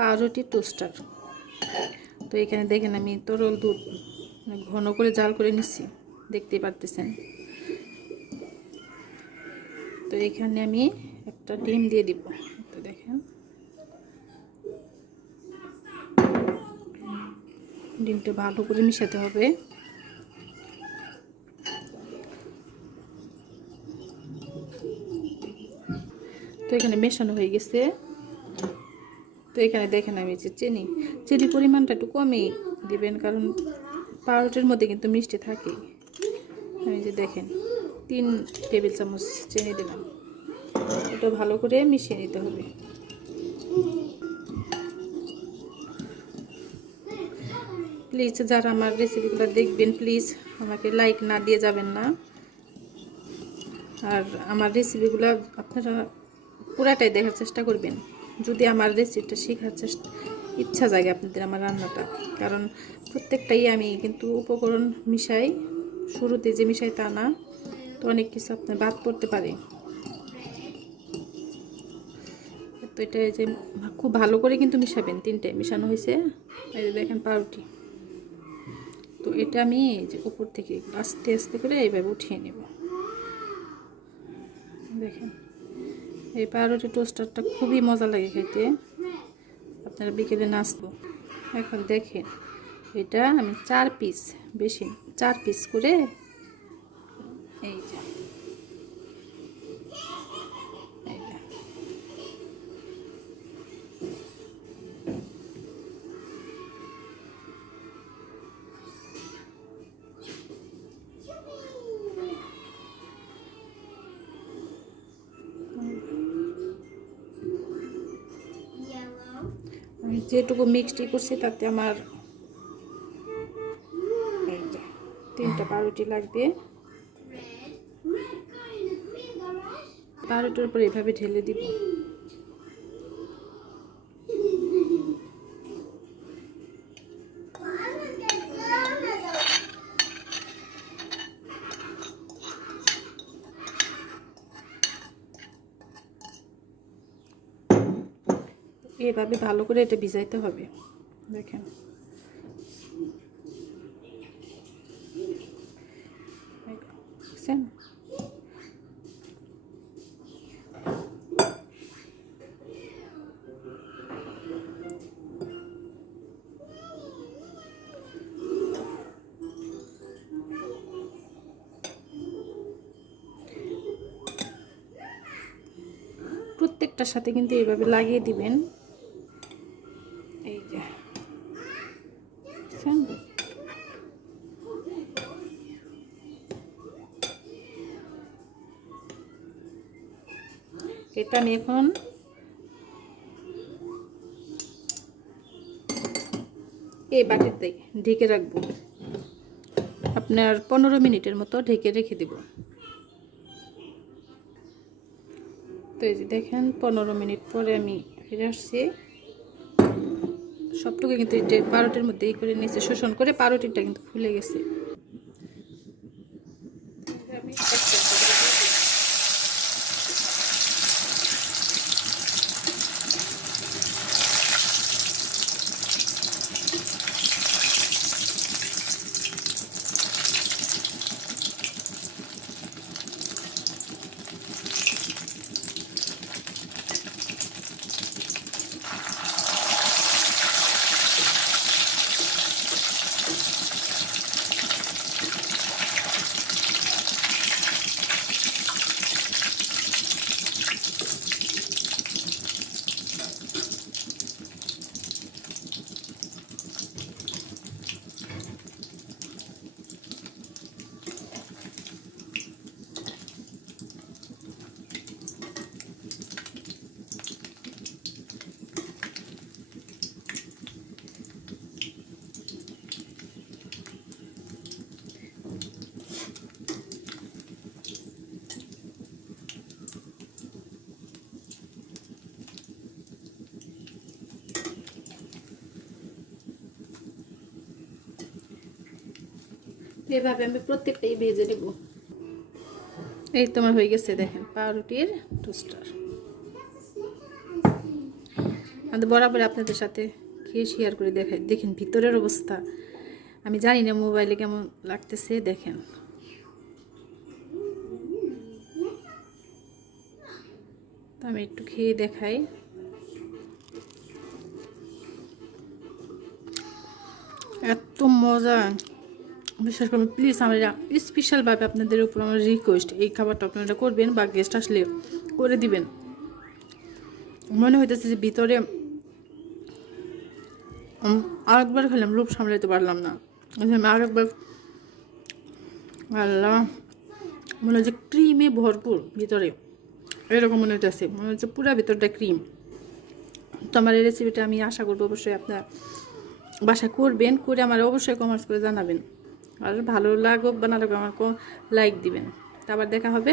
পাউরুটি টোস্টার। তো এখানে দেখেন আমি তরল দুধ ঘন করে জাল করে নিচ্ছি, দেখতেই পারতেছেন। তো এখানে আমি একটা ডিম দিয়ে দিব। তো দেখেন ডিমটা ভালো করে মিশাতে হবে। তো এখানে মেশানো হয়ে গেছে। তো এখানে দেখেন আমি যে চিনি পরিমাণটা একটু কমই দিবেন, কারণ পাউরুটির মধ্যে কিন্তু মিষ্টি থাকে। আমি যে দেখেন 3 টেবিল চামচ চিনি দিলাম। এটা ভালো করে মিশিয়ে নিতে হবে। প্লিজ যারা আমার রেসিপিগুলো দেখবেন, প্লিজ আমাকে লাইক না দিয়ে যাবেন না। আর আমার রেসিপিগুলো আপনারা পুরাটাই দেখার চেষ্টা করবেন, যদি আমার রেসিপিটা শেখার ইচ্ছা জাগে আপনাদের আমার রান্নাটা। কারণ প্রত্যেকটাই আমি কিন্তু উপকরণ মিশাই, শুরুতে যে মিশাই তা না, তো অনেক কিছু আপনার বাদ পড়তে পারে। তো এটা যে খুব ভালো করে কিন্তু মিশাবেন। 3টে মিশানো হয়েছে। এই যে দেখেন পাউরুটি। তো এটা আমি যে উপর থেকে আস্তে আস্তে করে এইভাবে উঠিয়ে নেব। দেখেন এই পাউরুটি টোস্টারটা খুবই মজা লাগে খেতে, আপনারা বিকেলে নাচবো। এখন দেখেন এটা আমি 4 পিস, বেশি 4 পিস করে এই যে আমি যেটুকু মিক্সড করছি তাতে আমার 3টা পাউরুটি লাগবে। পাউরুটির উপর এভাবে ঢেলে দিব। এভাবে ভালো করে এটা ভিজাইতে হবে। দেখেন দেখছেন, প্রত্যেকটার সাথে কিন্তু এইভাবে লাগিয়ে দিবেন। এই যে দেখছেন, এটা আমি এখন এই বাটিতে ঢেকে রাখবো। আপনার 15 মিনিটের মতো ঢেকে রেখে দেব। তো এই যে দেখেন 15 মিনিট পরে আমি ফিরে আসছি। সবটুকু কিন্তু পাউরুটির মধ্যে এই করে নিয়েছে, শোষণ করে পাউরুটিটা কিন্তু ফুলে গেছে। আমি এভাবে আমি প্রত্যেকটাই ভেজে নেব। এই তোমার হয়ে গেছে, দেখেন পাউরুটির টোস্টার। আমি বরাবর আপনাদের সাথে খেয়ে শেয়ার করে দেখাই। দেখেন ভিতরের অবস্থা, আমি জানি না মোবাইলে কেমন লাগতেছে, দেখেন। তো আমি একটু খেয়ে দেখাই। এত মজা, বিশেষ করে প্লিজ আমার স্পেশালভাবে আপনাদের উপর আমার রিকোয়েস্ট, এই খাবারটা আপনারা করবেন বা গেস্ট আসলে করে দিবেন। মনে হইতেছে যে ভিতরে আরেকবার খেলাম, রূপ সামলাইতে পারলাম না, আমি আরেকবার। আল্লাহ, মনে হচ্ছে ক্রিমে ভরপুর ভিতরে, এরকম মনে হইতেছে, মনে হচ্ছে পুরো ভিতরটা ক্রিম। তো আমার এই রেসিপিটা আমি আশা করবো অবশ্যই আপনারা বাসায় করবেন, করে আমার অবশ্যই কমেন্টস করে জানাবেন। আর ভালো লাগুক বা না লাগুক আমার লাইক দিবেন। আবার দেখা হবে।